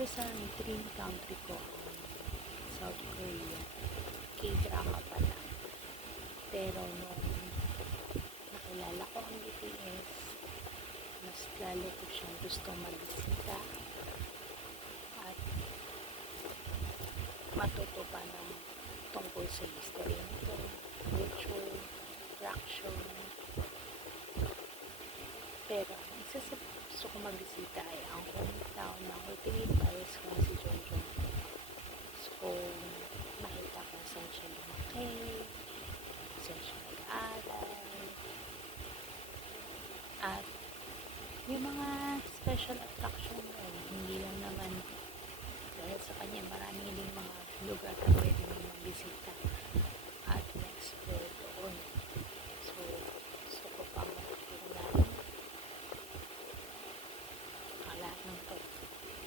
isa sa dream country ko ang South Korea. K-drama pala. Pero nung nakilala ko ang BTS, mas lalo ko siyang gustong magbisita at matuto pa ng tungkol sa history nito, culture, traction. Pero isa sa gusto ko magbisita ay ang hometown ng ultimate bias ko si Jongjong. Gusto ko makita kung saan siya lumaki, saan siya nag-aral, at yung mga special attraction doon. Hindi lang naman dahil sa kanya maraming din mga lugar na pwede mong magbisita at ma-explore doon. So, gusto ko pang matutunan ang lahat ng to.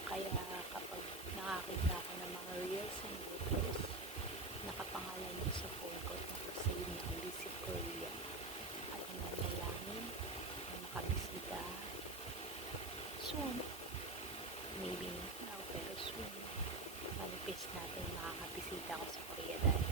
Kaya kapag nakakita ko ng mga reels and videos, nakapangalan mo sa phone ko at nakasave na ang Visit Korea at nanalangin na makabisita soon. Maybe not now, pero soon manifest natin makakabisita ko sa Korea dahil